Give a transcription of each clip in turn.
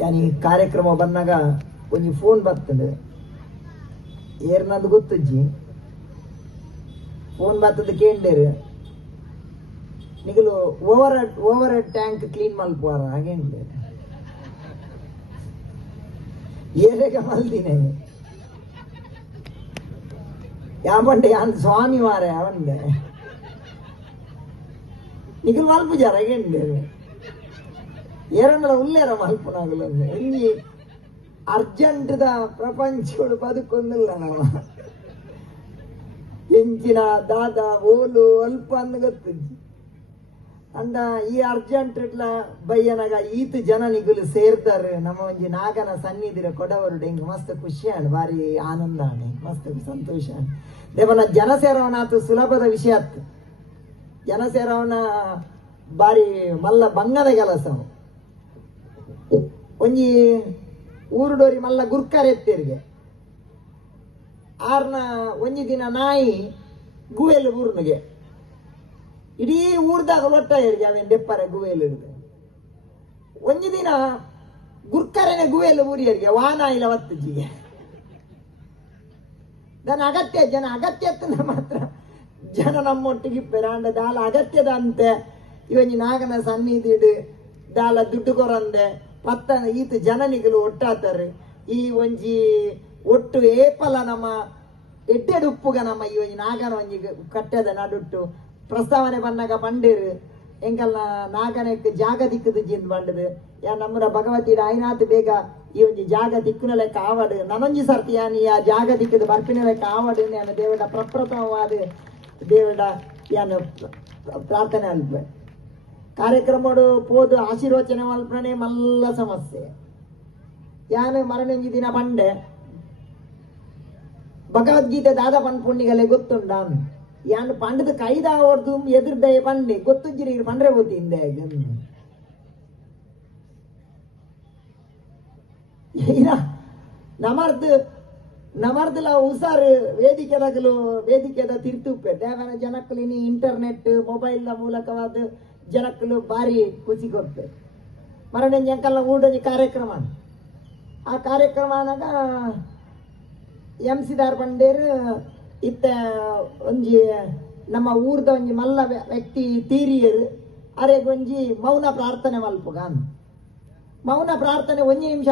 ಯಾನಿ ಕಾರ್ಯಕ್ರಮ ಬಂದಾಗ ಒಂದು ಫೋನ್ ಬರ್ತದೆ ಏರ್ನದು ಗೊತ್ತಜ್ಜಿ ಫೋನ್ ಬರ್ತದೆ ಕೇಂಡೇರು ನಿಗಲು ಓವರ್ ಟ್ಯಾಂಕ್ ಕ್ಲೀನ್ ಮಲ್ಪುವಾರ ಹಾಗೆ ಏರೆಗೆ ಮಲ್ದಿನೇ ಯಾವಂಡೆ ಯಾನ್ ಸ್ವಾಮಿ ಮಾರೆ ಅವಂಡೆ ನಿಗಲು ಮಲ್ಪು ಜಾರ ಹಾಗೆ ಏರಣ್ಣಲ ಉಲ್ಲೇರ ಮಲ್ಪುನಾಗಲಂದೆ ಇಲ್ಲಿ ಅರ್ಜೆಂಟ್ದ ಪ್ರಪಂಚಗಳು ಬದುಕೊಂದಿಲ್ಲ ನಾವು ಹೆಂಚಿನ ದಾದ ಓಲು ಅಲ್ಪ ಅಂದ್ ಗೊತ್ತಜ್ಜಿ ಅಂದ ಈ ಅರ್ಜೆಂಟ್ ಇಟ್ಲ ಬಯ್ಯನಾಗ ಈತ್ ಜನ ನಿಗುಲು ಸೇರ್ತಾರೆ ನಮ್ಮ ಒಂಜಿ ನಾಗನ ಸನ್ನಿಧಿರ ಕೊಡವರು ಹೆಂಗ್ ಮಸ್ತ್ ಖುಷಿ ಅಣ್ಣ ಭಾರಿ ಆನಂದ ಅಣ್ಣ ಮಸ್ತ್ ಸಂತೋಷ ಅಣ್ಣ ದೇವನ ಜನ ಸೇರವನ ಆತು ಸುಲಭದ ವಿಷಯ ಆತು ಜನ ಸೇರವನ ಬಾರಿ ಮಲ್ಲ ಬಂಗದ ಕೆಲಸ ಒಂಜಿ ಊರುಡೋರಿ ಮಲ್ಲ ಗುರ್ಕರ್ ಎತ್ತೇರಿಗೆ ಆರ್ನ ಒಂಜಿ ದಿನ ನಾಯಿ ಗುವೆಲ್ ಊರ್ನಿಗೆ ಇಡೀ ಊರ್ದಾಗ ಲೊಟ್ಟ ಹೇರಿಗೆ ಅವೇನು ದೆಪ್ಪರೆ ಗುವೆಲ್ ಇರುತ್ತೆ ಒಂಜಿ ದಿನ ಗುರ್ಕರನೆ ಗುವೆಲ್ ಊರಿಯರಿಗೆ ವಾನಾಯಿಲ ಒತ್ತಜಿಗೆ ನನ್ನ ಅಗತ್ಯ ಜನ ಅಗತ್ಯದ ಮಾತ್ರ ಜನ ನಮ್ಮೊಟ್ಟಿಗೆ ಇಪ್ಪೆರಾಂಡ ದಾಲ ಅಗತ್ಯದ ಅಂತೆ ಇವೊಂಜಿ ನಾಗನ ಸನ್ನಿಧಿಡು ದಾಲ ದುಡ್ಡು ಕೊರಂದೆ ಪತ್ತ ಈತ ಜನನಿಗಳು ಒಟ್ಟಾತಾರೆ ಈ ಒಂಜಿ ಒಟ್ಟು ಏಪಲ ನಮ್ಮ ಎಡ್ಡೆಡು ಉಪ್ಪುಗ ನಮ್ಮ ಈ ಒಂಜಿ ನಾಗನ ಒಂಜಿ ಕಟ್ಟೆದ ನಡುಟ್ಟು ಪ್ರಸ್ತಾವನೆ ಬಂದಾಗ ಬಂಡೇರು ಎಂಕಲ್ನ ನಾಗನಕ್ಕೆ ಜಾಗ ದಿಕ್ಕದು ಜಿಂದ್ ಬಂಡದು ಯಾ ನಮ್ಮರ ಭಗವತಿಡ ಐನಾತ್ ಬೇಗ ಈ ಒಂಜಿ ಜಾಗ ದಿಕ್ಕುನ ಲೆಕ್ಕ ಆವಡು ನನೊಂಜಿ ಸರ್ತಿ ಯಾನಿ ಆ ಜಾಗ ದಿಕ್ಕದು ಬರ್ಪಿನ ಲೆಕ್ಕ ಆವಡು ನಾನು ದೇವಡ ಪ್ರಪ್ರಥಮವಾದ ದೇವಡ ಯಾನು ಪ್ರಾರ್ಥನೆ ಅಲ್ಪೆ ಕಾರ್ಯಕ್ರಮಡು ಪೋದು ಆಶೀರ್ವಚನೆ ಮಲ್ಪನೆ ಮಲ್ಲ ಸಮಸ್ಯೆ ಯಾನು ಮರಣಂಜಿ ದಿನ ಬಂಡೆ ಭಗವದ್ಗೀತೆ ದಾದ ಪನ್ಪುಣ್ಣಿಗಲೆ ಗೊತ್ತುಂಡ ಯಾನು ಪಂಡದ ಕೈದ ಹೊಡ್ದು ಎದುರ್ದ ಪಂಡೆ ಗೊತ್ತುಜ್ಜಿರಿ ಪಂಡ್ರೆ ಗೊತ್ತಿಂದೆ ನಮರ್ದಲ ಉಸಾರು ವೇದಿಕೆದ ತಿರ್ತುಪ್ಪೆ ದೇವನ ಜನಕ್ಕಲಿನಿ ಇಂಟರ್ನೆಟ್ ಮೊಬೈಲ್ ಮೂಲಕವಾದ ಜನಕ್ಕಲು ಭಾರಿ ಖುಷಿ ಕೊಡ್ತೆ ಮರಣಂಜಿ ಅಂಕಲ್ನ ಊಡೊಂಜಿ ಕಾರ್ಯಕ್ರಮ ಆ ಕಾರ್ಯಕ್ರಮ ಅನ್ನಾಗ ಎಂಸಿದಾರ್ ಬಂಡೇರು ಇತ್ತ ಒಂಜಿ ನಮ್ಮ ಊರ್ದ ಒಂಜಿ ಮಲ್ಲ ವ್ಯಕ್ತಿ ತೀರಿಯರು ಅರೆಗೊಂಜಿ ಮೌನ ಪ್ರಾರ್ಥನೆ ಮಲ್ಪುಗ ಮೌನ ಪ್ರಾರ್ಥನೆ ಒಂಜಿ ನಿಮಿಷ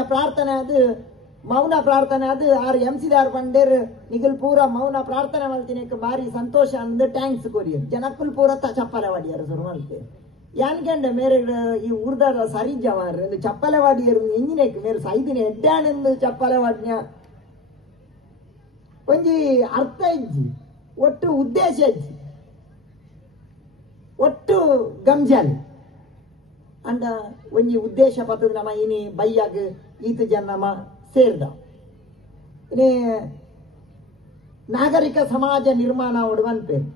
ಮೌನ ಪ್ರಾರ್ಥನೆ ಅದು ಆರು ಎಂಸಿದಾರ್ ಬಂಡೇರು ನಿಗಲ್ ಪೂರ ಮೌನ ಪ್ರಾರ್ಥನೆ ಮಲ್ತಿನ ಭಾರಿ ಸಂತೋಷ ಅಂದ್ ಟ್ಯಾಂಕ್ಸ್ ಕೊರಿಯರು ಜನಕ್ಕಲ್ ಪೂರ ಚಪ್ಪಲೆ ವಾಡಿಯರು ಶುರು ಮಲ್ತೆ ಯಾನ್ಕಂಡೆ ಮೇರೆ ಈ ಊರ್ದಾರ ಸರಿ ಜವಾರ್ ಚಪ್ಪಲೆ ವಾಡಿಯರು ಎಂಜಿನೇಕ್ ಮೇರೆ ಸೈದಿನ ಎಡ್ಡಾಣಂದು ಚಪ್ಪಲೆ ವಾಡ್ನ್ಯ ಒಂಜಿ ಅರ್ಥ ಇಜ್ಜಿ ಒಟ್ಟು ಉದ್ದೇಶ ಇಜ್ಜಿ ಒಟ್ಟು ಗಂಜಾಲಿ ಅಂಡ ಒಂಜಿ ಉದ್ದೇಶ ಪತ್ತದ ನಮ್ಮ ಇನಿ ಬೈಯಾಗ ಈತ ಜನ ನಮ್ಮ ಸೇರ್ದ ಇನಿ ನಾಗರಿಕ ಸಮಾಜ ನಿರ್ಮಾಣ ಒಡುವಂತೇನು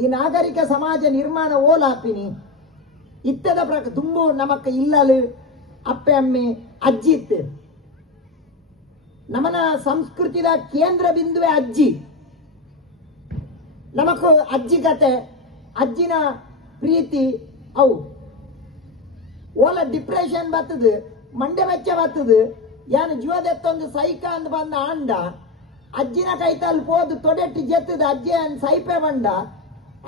ಈ ನಾಗರಿಕ ಸಮಾಜ ನಿರ್ಮಾಣ ಓಲಾಪಿನಿ ಇತ್ತದ ತುಂಬು ನಮಕ್ ಇಲ್ಲಲು ಅಪ್ಪೆ ಅಮ್ಮೆ ಅಜ್ಜಿ ಇತ್ತೇನು ನಮನ ಸಂಸ್ಕೃತಿದ ಕೇಂದ್ರ ಬಿಂದುವೆ ಅಜ್ಜಿ ನಮಕ್ ಅಜ್ಜಿ ಕತೆ ಅಜ್ಜಿನ ಪ್ರೀತಿ ಅವು ಓಲ ಡಿಪ್ರೆಷನ್ ಬರ್ತದೆ ಮಂಡೆ ವೆಚ್ಚ ಬರ್ತದೆ ಯಾನು ಜೀವದೆತ್ತೊಂದು ಸೈಕ ಅಂದ್ ಬಂದ ಆಂಡ ಅಜ್ಜಿನ ಕೈತಲ್ ಪೋದು ತೊಡೆಟ್ಟು ಜೆತ್ತದ ಅಜ್ಜಿ ಅನ್ ಸೈಪೆ ಬಂಡ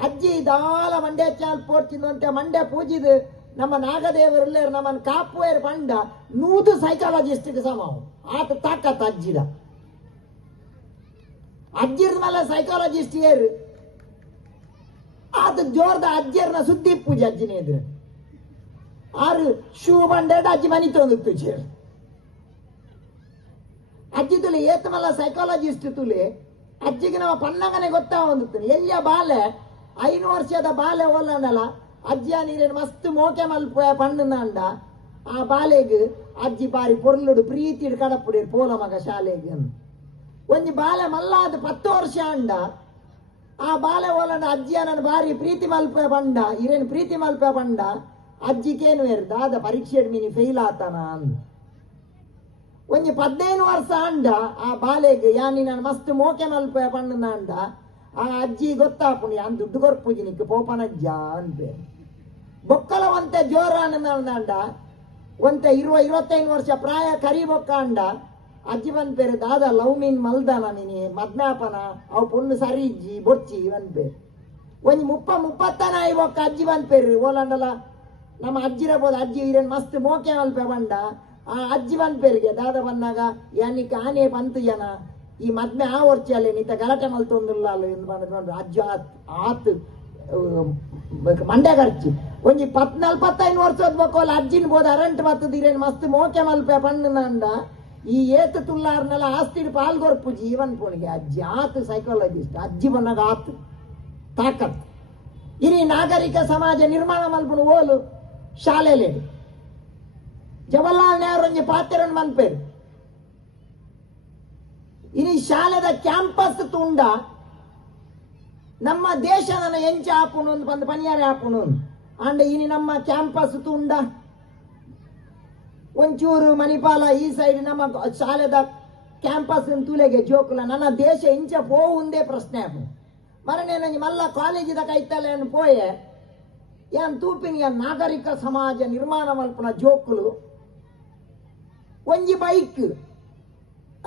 ಅಜ್ಜಿ ದಾಲ ಮಂಡೆ ಚಾಲ್ ಪೋಡ್ಚಿಂದಂತೆ ಮಂಡೆ ಪೂಜಿದು ನಮ್ಮ ನಾಗದೇವರು ನಮ್ಮನ್ನು ಕಾಪುವೇರು ಬಂಡ 100 ಸೈಕಾಲಜಿಸ್ಟ್ಗೆ ಸಮವು ಆತ ತಾಕತ್ ಅಜ್ಜಿದ ಅಜ್ಜಿರ್ದ ಮೇಲೆ ಸೈಕಾಲಜಿಸ್ಟ್ ಏರು ಆತ ಜೋರ್ದ ಅಜ್ಜಿಯರ್ನ ಸುದ್ದಿ ಪೂಜೆ ಅಜ್ಜಿನೇ ಇದ್ರೆ ಆರು ಶೂ ಬಂಡೇಟ ಅಜ್ಜಿ ಮನಿ ತೊಂದಿತ್ತು ಚೇರ್ ಅಜ್ಜಿ ತುಲಿ ಏತ ಮಲ್ಲ ಸೈಕಾಲಜಿಸ್ಟ್ ತುಲಿ ಅಜ್ಜಿಗೆ ನಮ್ಮ ಪನ್ನಂಗನೆ ಗೊತ್ತಾ ಹೊಂದುತ್ತೆ ಎಲ್ಲಿಯ ಬಾಲೆ 5 ವರ್ಷದ ಬಾಲೆ ಓಲನಲ್ಲ ಅಜ್ಜಿಯ ನೀರೇನು ಮಸ್ತ್ ಮೋಕೆ ಮಲ್ಪ ಪಣ್ಣನ ಅಂಡ ಆ ಬಾಲೆಗ್ ಅಜ್ಜಿ ಬಾರಿ ಪೊರ್ಲುಡು ಪ್ರೀತಿಡ್ ಕಡಪುಡಿ ಪೋಲ ಮಗ ಶಾಲೆಗೆ ಒಂಜಿ ಬಾಲೆ ಮಲ್ಲಾದ 10 ವರ್ಷ ಅಂಡ ಆ ಬಾಲೆ ಓಲನ ಅಜ್ಜಿಯ ನನ್ನ ಬಾರಿ ಪ್ರೀತಿ ಮಲ್ಪ ಬಂಡ ಇರೇನು ಪ್ರೀತಿ ಮಲ್ಪ ಬಂಡ ಅಜ್ಜಿಗೇನು ದಾದ ಪರೀಕ್ಷೆ ಮೀನಿ ಫೇಲ್ ಆತಾನ ಅಂದ ಒಂಜಿ 15 ವರ್ಷ ಅಂಡ ಆ ಬಾಲೆಗ್ ಯಾನಿ ನಾನು ಮಸ್ತ್ ಮೋಕೆ ಮಲ್ಪ ಪಣ್ಣನ ಅಂಡ ಆ ಅಜ್ಜಿ ಗೊತ್ತಾಪುಣಿ ಅನ್ ದುಡ್ಡು ಕೊರ್ಪುಜಿ ನಿಕ್ ಪೋಪನಜ್ಜ ಅಂತೆ ಬೊಕ್ಕಲವಂತೆ ಜೋರ ಅಂಡ ಒಂತ 25 ವರ್ಷ ಪ್ರಾಯ ಕರಿಬೊಕ್ಕ ಅಂಡ ಅಜ್ಜಿ ಬಂದ್ ಪೇರು ದಾದ ಲವ್ ಮೀನ್ ಮಲ್ದನ ಮಿನಿ ಮದ್ಮ್ಯಾಪನ ಅವು ಪುಣ್ಣು ಸರಿಜ್ಜಿ ಬೊಚ್ಚಿ ಬಂದ್ ಪೇರು ಒಂಜಿ 30-30 ಐವೊಕ್ಕ ಅಜ್ಜಿ ಬಂದ್ ಪೇರು ಓಲಂಡಲ ನಮ್ಮ ಅಜ್ಜಿರಬಹುದು ಅಜ್ಜಿ ಇರೇನ್ ಮಸ್ತ್ ಮೋಕೆ ಮಲ್ಪೆ ಬಂಡ ಆ ಅಜ್ಜಿ ಬಂದ್ ಪೇರಿಗೆ ದಾದ ಬಂದಾಗ ಯಾನಿಕ ಆನೆ ಬಂತು ಜನ ಈ ಮದ್ಮೆ ಆ ವರ್ಷಲ್ಲಿ ನಿಂತ ಗಲಾಟೆ ಮಲ್ತೊಂದಿಲ್ಲ ಎಂದು ಬಂದು ಅಜ್ಜ ಆತ್ ಮಂಡ್ಯ ಖರ್ಚು ಒಂಜಿ 40-45 ವರ್ಷದ ಬಕ್ಕೋಲ್ಲ ಅಜ್ಜಿನ ಬೋದು ಅರಂಟ್ ಬತ್ತದಿರೇನು ಮಸ್ತ್ ಮೋಕೆ ಮಲ್ಪೆ ಪಣ್ಣಂಡ ಈ ಏತು ತುಳ್ಳಾರ್ನೆಲ್ಲ ಆಸ್ತಿಡ್ ಪಾಲ್ಗೊರ್ಪು ಜೀವನ್ ಪೋಣಿಗೆ ಅಜ್ಜಿ ಆತ್ ಸೈಕಾಲಜಿಸ್ಟ್ ಅಜ್ಜಿ ಬಂದಾಗ ಆತ್ ತಾಕತ್ ಇನಿ ನಾಗರಿಕ ಸಮಾಜ ನಿರ್ಮಾಣ ಮಲ್ಪುನು ಓಲು ಶಾಲೆಲೆ ಜವಾಹರ್ಲಾಲ್ ನೆಹರು ಒಂಜಿ ಪಾತ್ರೆಯನ್ನು ಮನ್ಪೇರು ಇನಿ ಶಾಲೆದ ಕ್ಯಾಂಪಸ್ ತುಂಡ ನಮ್ಮ ದೇಶ ನನ್ನ ಎಂಚ ಹಾಪುನು ಒಂದು ಬಂದು ಪನಿಯಾರೆ ಹಾಪುನು ಅಂಡ್ ಇನಿ ನಮ್ಮ ಕ್ಯಾಂಪಸ್ ತುಂಡ ಒಂಚೂರು ಮಣಿಪಾಲ ಈ ಸೈಡ್ ನಮ್ಮ ಶಾಲೆದ ಕ್ಯಾಂಪಸ್ ತುಲೆಗೆ ಜೋಕುಲ ನನ್ನ ದೇಶ ಇಂಚ ಪೋವುಂದೇ ಪ್ರಶ್ನೆ ಆಪು ಮರನೇ ಮಲ್ಲ ಕಾಲೇಜಿದ ಕೈತಲೆ ಪೋಯೆ ಏನ್ ತೂಪಿನ ನಾಗರಿಕ ಸಮಾಜ ನಿರ್ಮಾಣ ಮಲ್ಪನ ಜೋಕುಲು ಒಂಜಿ ಬೈಕ್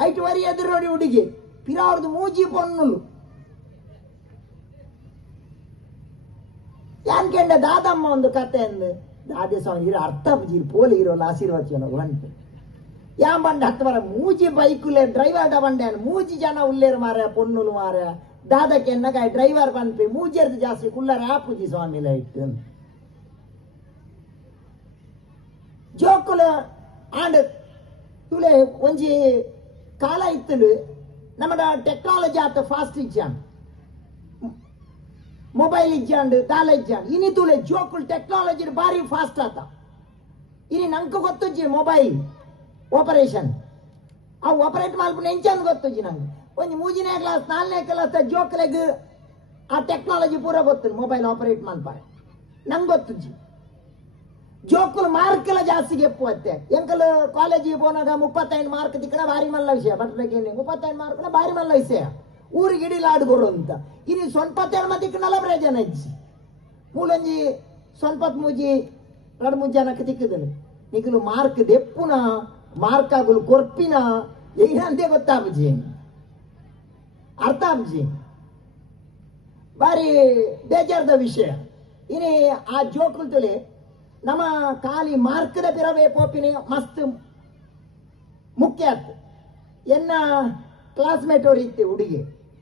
ಐಟು ವರಿ ಎದುರೋಡಿ ಹುಡುಗಿ ಪಿರಾವ್ರದ್ದು ಮೂಜಿ ಪೊನ್ನುಲು ಯಾನ್ ಕೆಂಡ ದಾದಮ್ಮ ಒಂದು ಕತೆ ಅಂದು ದಾದೆ ಸ್ವಾಮಿ ಇರೋ ಅರ್ಥ ಬುಜಿ ಪೋಲಿ ಇರೋಲ್ಲ ಆಶೀರ್ವಚನ ಬಂಟು ಯಾನ್ ಬಂಡ ಹತ್ತು ಬರ ಮೂಜಿ ಬೈಕುಲೆ ಡ್ರೈವರ್ ಬಂಡೆ ಮೂಜಿ ಜನ ಉಲ್ಲೇರು ಮಾರ ಪೊನ್ನುಲು ಮಾರ ದಾದಕ್ಕೆ ನಗಾಯ್ ಡ್ರೈವರ್ ಬಂದ್ಪಿ ಮೂಜರ್ದು ಜಾಸ್ತಿ ಕುಲ್ಲರ ಆಪುಜಿ ಸ್ವಾಮಿ ಲೈಟ್ ಜೋಕುಲು ಆಂಡ್ ತುಲೆ ಒಂಜಿ ಕಾಲ ಇತ್ತಲು ನಮ್ಮದ ಟೆಕ್ನಾಲಜಿ ಆತ ಫಾಸ್ಟ್ ಇಚ್ಚಾಂಡ್ ಮೊಬೈಲ್ ಇಚ್ಚಾಂಡ್ ದಾಲ ಇಚ್ಚಾಂಡ್ ಇನಿ ತುಲೆ ಜೋಕುಲ್ ಟೆಕ್ನಾಲಜಿ ಬಾರಿ ಫಾಸ್ಟ್ ಆತ ಇನಿ ನಂಗೆ ಗೊತ್ತುಜ್ಜಿ ಮೊಬೈಲ್ ಆಪರೇಷನ್ ಆ ಆಪರೇಟ್ ಮಾಡ್ಬಿಟ್ಟು ಎಂಚಂದ್ ಗೊತ್ತುಜ್ಜಿ ನಂಗೆ ಒಂಜಿ 3ನೇ ಕ್ಲಾಸ್ 4ನೇ ಕ್ಲಾಸ್ ಜೋಕ್ಲೆಗ್ ಆ ಟೆಕ್ನಾಲಜಿ ಪೂರ ಗೊತ್ತು ಮೊಬೈಲ್ ಆಪರೇಟ್ ಮಾಡ್ಪಾರೆ ನಂಗೆ ಗೊತ್ತುಜ್ಜಿ ಜೋಕುಲು ಮಾರ್ಕೆಲ್ಲ ಜಾಸ್ತಿ ಗೆಪ್ಪುತ್ತೆ ಎಂಕಲ್ ಕಾಲೇಜಿಗೆ ಹೋನಾಗ 35 ಮಾರ್ಕ್ ತಿಕ್ಕನ ಭಾರಿ ಮಲ್ಲ ವಿಷಯ ಬಟ್ರಿಗೆ 35 ಮಾರ್ಕ್ನ ಭಾರಿ ಮಲ್ಲ ವಿಷಯ ಊರಿಗೆ ಇಡಿಲ ಆಡ್ಗೋರು ಅಂತ ಇನ್ನು ಸೊನ್ಪತ್ತೇಳು ಮತ್ತಿಕ್ಕನಲ್ಲ ಪ್ರಯೋಜನ ಇಜ್ಜಿ ಮೂಲೊಂಜಿ ಸೊನ್ಪತ್ ಮೂಜಿ 2-3 ಜನಕ್ಕೆ ತಿಕ್ಕಿದನು ನಿಖಲು ಮಾರ್ಕ್ ದೆಪ್ಪುನ ಮಾರ್ಕ್ ಆಗುಲು ಕೊರ್ಪಿನ ಏನಂತೆ ಗೊತ್ತಾಬುಜಿ ಅರ್ಥ ಆಬುಜಿ ಬಾರಿ ಬೇಜಾರದ ವಿಷಯ ಇನಿ ಆ ಜೋಕುಲ್ ತುಳಿ ನಮ್ಮ ಖಾಲಿ ಮಾರ್ಕ್ದ ಪಿರವೇ ಪೋಪಿನಿ ಮಸ್ತ್ ಮುಖ್ಯ ಆಯ್ತು ಎನ್ನ ಕ್ಲಾಸ್ಮೇಟ್ ಅವ್ರು ಇತ್ತೆ ಹುಡುಗಿ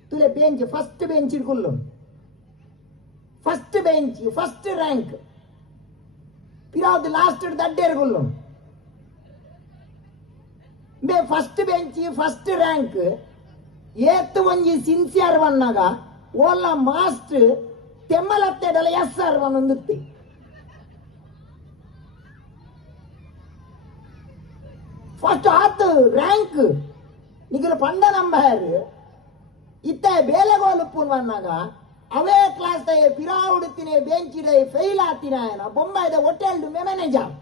ತುಲೆ ಬೆಂಚ್ ಫಸ್ಟ್ ಬೆಂಚ್ ಇಡ್ಕೊಲ್ಲು ಫಸ್ಟ್ ಬೆಂಚ್ ಫಸ್ಟ್ ರ್ಯಾಂಕ್ ಪಿರಾವ್ದು ಲಾಸ್ಟ್ ದಡ್ಡೇರ್ಗುಲ್ಲು ಬೇ ಫಸ್ಟ್ ಬೆಂಚ್ ಫಸ್ಟ್ ರ್ಯಾಂಕ್ ಏತ್ತು ಒಂಜಿ ಸಿನ್ಸಿಯರ್ ವನ್ನಾಗ ಓಲ್ಲ ಮಾಸ್ಟರ್ ತೆಮ್ಮಲತ್ತೆಡಲ SR ಒಂದೊಂದುತ್ತಿ ಫಸ್ಟ್ ಆತು ರ್ಯಾಂಕ್ ನಿಗಲು ಪಂಡ ನಂಬರ್ ಇತ್ತೆ ಬೇಲೆಗೋಲುಪ್ಪುನ್ ವನ್ನಾಗ ಅವೇ ಕ್ಲಾಸ್ ಪಿರಾ ಉಡುತ್ತಿನ ಬೆಂಚಿಡೆ ಫೇಲ್ ಆತಿನ ಬೊಂಬಾಯ್ದ ಹೋಟೆಲ್ ಮ್ಯಾನೇಜರ್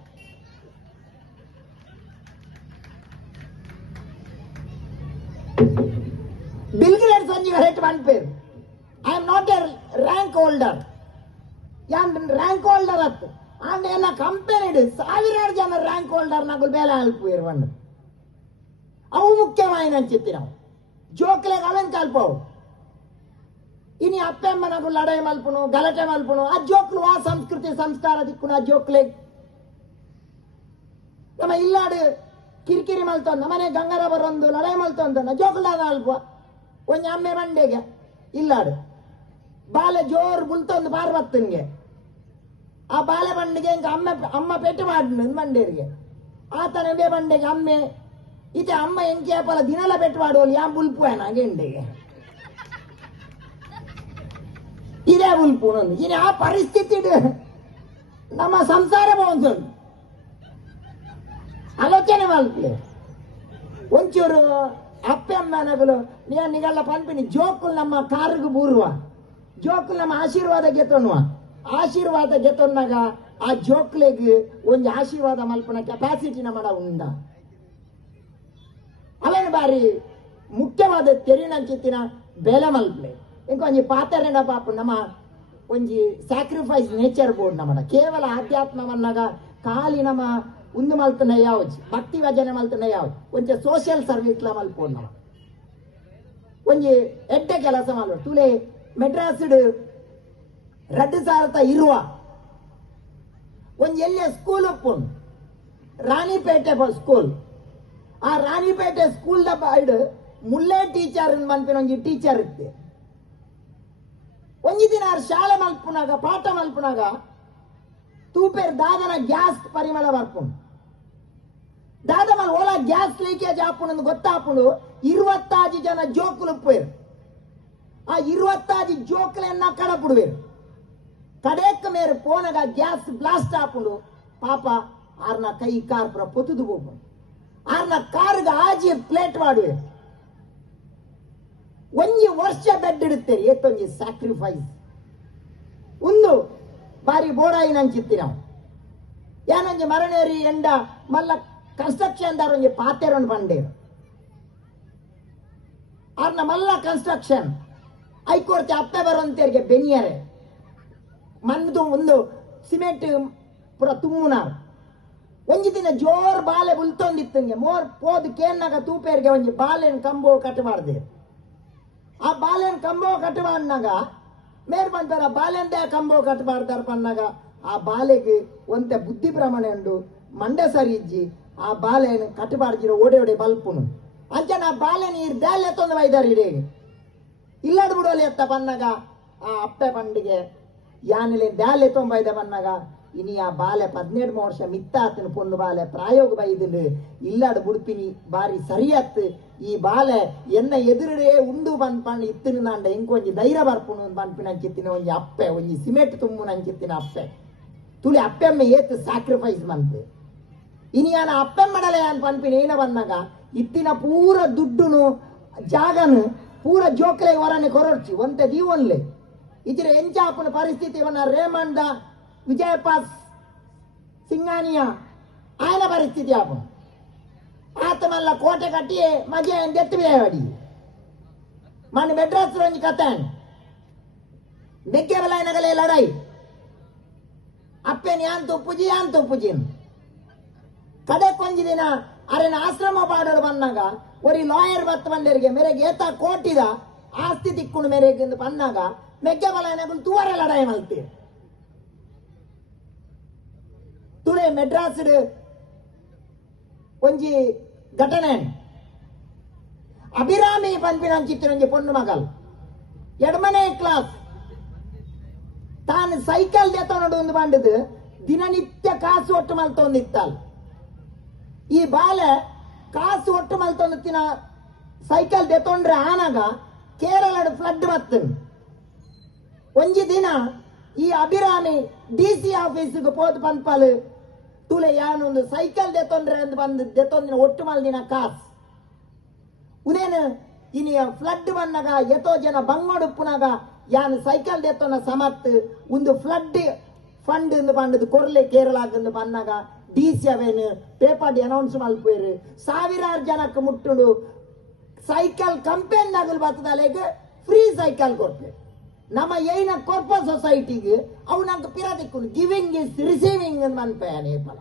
ಬಿಲ್ ಗೇಟ್ಸ್ ಒಂಜಿ ಹೇಟ್ ಮನ್ಪೇರು I am not a rank holder ಯಾನ್ ರ್ಯಾಂಕ್ ಹೋಲ್ಡರ್ ಅತ್ತು ಆಂಡ್ ಎಲ್ಲ ಕಂಪೆನಿಡ್ 1000 ಜನ ರ್ಯಾಂಕ್ ಹೋಲ್ಡರ್ ನಗಲು ಬೇಲೆ ಅಲ್ಪುಯರು ಬಂದು ಅವು ಮುಖ್ಯವಾಯಿನ ಅಂಚಿತ್ತಿ ನಾವು ಜೋಕ್ಲೆಗ್ ಅವೆನ್ ಕಲ್ಪವು ಇನಿ ಅಪ್ಪೆಮ್ಮ ನಗಲು ಲಡಾಯಿ ಮಲ್ಪುನು ಗಲಾಟೆ ಮಲ್ಪುನು ಆ ಜೋಕ್ಲು ಆ ಸಂಸ್ಕೃತಿ ಸಂಸ್ಕಾರ ದಿಕ್ಕುನು ಆ ಜೋಕ್ಲೆಗ್ ನಮ್ಮ ಇಲ್ಲಾಡು ಕಿರಿಕಿರಿ ಮಲ್ತೊಂದು ನಮ್ಮನೆ ಗಂಗಾರ ಬರೊಂದು ಲಡಾಯಿ ಮಲ್ತೊಂದು ಜೋಕ್ಲಾದ ಅಲ್ಪ ಒಂಜಿ ಅಮ್ಮೆ ಬಂಡೆಗೆ ಇಲ್ಲಾಡು ಬಾಲೆ ಜೋರು ಬುಲ್ತೊಂದು ಬಾರ್ ಬತ್ತನ್ಗೆ ಆ ಬಾಲೆ ಬಂಡೆಗೆ ಅಮ್ಮ ಪೆಟ್ಟು ಮಾಡಿನ ಮಂಡೇರಿಗೆ ಆತನ ಬೇ ಬಂಡೆಗೆ ಅಮ್ಮೆ ಇತ್ತೆ ಅಮ್ಮ ಎಂಕೆ ಪಲ ದಿನಲ ಪೆಟ್ಟು ಮಾಡುವಲ್ಲಿ ಯಾ ಬುಲ್ಪುನ ಗೆಂಡೆಗೆ ಇದೇ ಬುಲ್ಪುನೊಂದು ಇನ್ನು ಆ ಪರಿಸ್ಥಿತಿ ನಮ್ಮ ಸಂಸಾರ ಬೋನ್ಸು ಆಲೋಚನೆ ಮಲ್ಪೆ ಒಂಚೂರು ಅಪ್ಪೆ ಅಮ್ಮನಗಳು ನಿಗಲ್ಲ ಪನ್ಪಿನಿ ಜೋಕುಲ್ ನಮ್ಮ ಕಾರ್ಗೆ ಬೂರುವ ಜೋಕುಲ್ ನಮ್ಮ ಆಶೀರ್ವಾದ ಗೆತ್ತೊನ್ನುವ ಆಶೀರ್ವಾದ ಗೆತ್ತೊನ್ನಾಗ ಆ ಜೋಕ್ಲೆಗ್ ಒಂದು ಆಶೀರ್ವಾದ ಮಲ್ಪನ ಕೆಪಾಸಿಟಿ ನಮ್ಮಡ ಉಂಡ ಅವೇನು ಬಾರಿ ಮುಖ್ಯವಾದ ತೆರಿನಂಚಿತ್ತಿನ ಬೆಲೆ ಮಲ್ಪಲೆ ಇಂಕೊಂಜಿ ಪಾತರೆನ ಪಾಪ ನಮ್ಮ ಒಂಜಿ ಸ್ಯಾಕ್ರಿಫೈಸ್ ನೇಚರ್ ಬೋರ್ಡ್ ನಮ್ಮಡ ಕೇವಲ ಆಧ್ಯಾತ್ಮವನ್ನಾಗ ಖಾಲಿ ನಮ್ಮ ಒಂದು ಮಲ್ತನ ಯಾವ್ದು ಭಕ್ತಿ ಭಜನೆ ಮಲ್ತನ ಯಾವ್ದು ಒಂಚ ಸೋಷಿಯಲ್ ಸರ್ವಿಸ್ ಲ ಮಲ್ಪೋಡ್ ನಾವು ಒಂಜಿ ಎಡ್ಡ ಕೆಲಸ ಮಾಡುವ ತುಲೆ ಮೆಡ್ರಾಸ್ಡ್ 2000 ಇರುವ ಒಂಜಿ ಎಲ್ಲೆ ಸ್ಕೂಲ್ ಒಪ್ಪುಂಡು ರಾಣಿಪೇಟೆ ಸ್ಕೂಲ್ ಆ Ranipete school the boiled Mullai teacher ಮನ್ಪಿನ ಒಂಜಿ ಟೀಚರ್ ಇತ್ತೆ ಒಂಜಿ ದಿನ ಶಾಲೆ ಮಲ್ಪುನಾಗ ಪಾಠ ಮಲ್ಪುನಾಗ ತೂಪೇರ್ ದಾದನ ಗ್ಯಾಸ್ ಪರಿಮಳ ಬರ್ಪುಂಡು ದಾದಮಲ್ ಓಲ ಗ್ಯಾಸ್ ಲೀಕೇಜ್ ಆಪುಂಡು ಗೊತ್ತಾಪುಂಡು 26 ಜನ ಜೋಕುಲು ಪೋಯರು ಆ 26 ಜೋಕುಲೆನ್ನ ಕಡಪುಡುವೇರು ಕಡೆಕ್ಕ ಮೇರೆ ಪೋನಗ ಗ್ಯಾಸ್ ಬ್ಲಾಸ್ಟ್ ಆಪುಂಡು ಪಾಪ ಆರ್ನ ಕೈ ಕಾರ್ ಪುರ ಪೊತ್ತುದು ಹೋಗ್ಬಂಡು ಆರ್ನ ಕಾರ್ಗ ಆಜಿ ಪ್ಲೇಟ್ ಮಾಡುವೆ ಒಂಜಿ ವರ್ಷ ಬೆಡ್ ಇಡುತ್ತೇರಿ ಏತೊಂಜಿ ಸ್ಯಾಕ್ರಿಫೈಸ್ ಒಂದು ಬಾರಿ ಬೋಡಾಯಿ ನಂಚಿತ್ತಿ ನಾವು ಯಾನೊಂಜಿ ಮರಣೇರಿ ಎಂಡ ಮಲ್ಲ ಕನ್ಸ್ಟ್ರಕ್ಷನ್ ದಾರ ಒಂಜಿ ಪಾತೆರೊಂದು ಬಂಡೇರು ಆರ್ನ ಮಲ್ಲ ಕನ್ಸ್ಟ್ರಕ್ಷನ್ ಐಕೋರ್ತಿ ಅಪ್ಪೆ ಬರುವಂತೇರಿಗೆ ಬೆನಿಯರೆ ಮಣ್ಣದು ಒಂದು ಸಿಮೆಂಟ್ ಪುರ ತುಂಬುನಾರು ಒಂಜಿ ದಿನ ಜೋರ್ ಬಾಲೆ ಉಲ್ತೊಂದಿತ್ತಂಗೆ ಮೋರ್ ಪೋದ್ ಕೇನ್ನಾಗ ತೂಪೇರಿಗೆ ಒಂಜಿ ಬಾಲೆನ್ ಕಂಬೋ ಕಟ್ಟಬಾರ್ದೆ ಆ ಬಾಲೆನ್ ಕಂಬೋ ಕಟ್ಟಬಾರ್ನಾಗ ಮೇರ್ ಬಂತಾರ ಬಾಲೆಂದೇ ಕಂಬೋ ಕಟ್ಟಬಾರ್ದಾರ ಪನ್ನಾಗ ಆ ಬಾಲೆಗೆ ಒಂತೆ ಬುದ್ಧಿ ಪ್ರಮಾಣ ಉಂಡು ಮಂಡೆ ಸರಿ ಇಜ್ಜಿ ಆ ಬಾಲೆನ್ ಕಟ್ಟಬಾರ್ದಿರೋ ಓಡೆ ಓಡೆ ಬಲ್ಪುನು ಅಂಚನ ಆ ಬಾಲೆ ನೀರು ದ್ಯಾಲೆ ಎತ್ತೊಂದು ವೈದಾರ ಇಡೀ ಇಲ್ಲಡ್ ಬಿಡೋಲಿ ಎತ್ತ ಪನ್ನಾಗ ಆ ಅಪ್ಪೆ ಪಂಡಿಗೆ ಯಾನಿಲೆ ದ್ಯಾಲೆ ತೊಂಬೈದ ಪನ್ನಾಗ ಇನಿ ಆ ಬಾಲೆ 17 ವರ್ಷ ಮಿತ್ತಾತನ ಪೊಂಡು ಬಾಲೆ ಪ್ರಾಯೋಗ ಬೈದಿಲು ಇಲ್ಲಾಡು ಬುಡ್ಪಿನಿ ಬಾರಿ ಸರಿಯತ್ತು ಈ ಬಾಲೆ ಎನ್ನ ಎದುರೇ ಉಂಡು ಪನ್ಪಂಡು ಇತ್ತಿನ ನಾಂಡ ಇಂಕೊಂಜಿ ಧೈರ್ಯ ಬರ್ಪುನು ಪನ್ಪಿನ ಅಂಚಿತ್ತಿನ ಒಂಜಿ ಅಪ್ಪೆ ಒಂಜಿ ಸಿಮೆಂಟ್ ತುಂಬುನ ಅಂಚಿತ್ತಿನ ಅಪ್ಪೆ ತುಳಿ ಅಪ್ಪೆಮ್ಮ ಏತ್ ಸ್ಯಾಕ್ರಿಫೈಸ್ ಮಂತ್ ಇನಿ ಯಾನ ಅಪ್ಪೆ ಮಾಡಲೆ ಅನ್ ಪನ್ಪಿನ ಏನ ಬಂದಾಗ ಇತ್ತಿನ ಪೂರ ದುಡ್ಡುನು ಜಾಗನು ಪೂರ ಜೋಕಲೆ ಹೊರನೆ ಕೊರಡ್ಚಿ ಒಂತೆ ದೀವನ್ಲೆ ಇದ್ರ ಎಂಚಾಪನ ಪರಿಸ್ಥಿತಿ ಇವನ ರೇಮಂಡ ವಿಜಯಪಾಸ್ ಸಿಂಗಾನಿಯ ఆయన పరిస్థితి ఆపం ఆత మళ్ళా కోట కట్టి మధ్య ఎత్తివేవాడి మన మెడ్రాస్ రోజు కథాను ಬೆಕ್ಕೆಬಲಾಯನಗಲೇ ಲಡಾಯಿ ಅಪ್ಪೇನು ಯಾನ್ ತುಪ್ಪುಜಿ ಕಡೆ ಕೊಂಜಿ ದಿನ ಅರೆನ ಆಶ್ರಮ ಪಾಡೋರು ಬಂದಾಗ ಒರಿ ಲಾಯರ್ ಬತ್ತ ಬಂದರಿಗೆ ಮೇರೆಗೆ ಏತ ಕೋಟಿದ ಆಸ್ತಿ ತಿಕ್ಕೊಂಡು ಮೇರೆಗೆ ಬಂದಾಗ ಮೆಕ್ಕೆಬಲಾಯನಗಲು ತೂವರೆ ಲಡಾಯಿ ಮಲ್ತೀವಿ ತುಳೆ ಮೆಡ್ರಾಸ್ ಒಂಜಿ ಘಟನೆ ಅಭಿರಾಮಿ ಪನ್ಪಿನ ಚಿತ್ರ ಪೊಣ್ಣು ಮಗಲ್ ಎಡಮನೆ ಕ್ಲಾಸ್ ತಾನು ಸೈಕಲ್ ದೆತ್ತೊಂಡು ಒಂದು ಬಂಡದು ದಿನನಿತ್ಯ ಕಾಸು ಒಟ್ಟು ಮಲ್ತೊಂದಿತ್ತಲ್ ಈ ಬಾಲೆ ಕಾಸು ಒಟ್ಟು ಮಲ್ತೊಂದಿತ್ತಿನ ಸೈಕಲ್ ದೆತ್ತೊಂಡ್ರೆ ಆನಾಗ ಕೇರಳದ ಫ್ಲಡ್ ಬತ್ತು ಒಂಜಿ ದಿನ ಈ ಅಭಿರಾಮಿ DC ಆಫೀಸ್ಗೆ ಪೋದ್ ಪನ್ಪಲ್ ತುಲೆ ಯಾನೊಂದು ಸೈಕಲ್ ದೆತ್ತೊಂಡ್ರೆ ಅಂತ ಬಂದು ದೆತ್ತೊಂದಿನ ಒಟ್ಟು ಮಲ್ದಿನ ಕಾಸು ಉನೇನು ಇನಿಯ ಫ್ಲಡ್ ಬಂದಾಗ ಎತೋ ಜನ ಬಂಗೋಡುಪ್ಪುನಾಗ ಯಾನ್ ಸೈಕಲ್ ದೆತ್ತೊನ ಸಮತ್ ಒಂದು ಫ್ಲಡ್ ಫಂಡ್ ಎಂದು ಬಂದದ್ದು ಕೊರ್ಲೆ ಕೇರಳಾಗಂದು ಬಂದಾಗ DC ಅವೇನು ಪೇಪರ್ ಅನೌನ್ಸ್ ಮಲ್ಪೇರು ಸಾವಿರಾರು ಜನಕ್ಕೆ ಮುಟ್ಟುಡು ಸೈಕಲ್ ಕಂಪೇನ್ ನಗಲು ಬರ್ತದಲೆಗೆ ಫ್ರೀ ಸೈಕಲ್ ಕೊಡ್ತೇವೆ ನಮ್ಮ ಏನ ಕೊರ್ಪ ಸೊಸೈಟಿಗೆ ಅವು ನಂಗೆ ಪಿರಾದಿಕ್ಕು ಗಿವಿಂಗ್ ಇಸ್ ರಿಸೀವಿಂಗ್ ಅಂತ ಮನ್ಪೇನೆ ಫಲ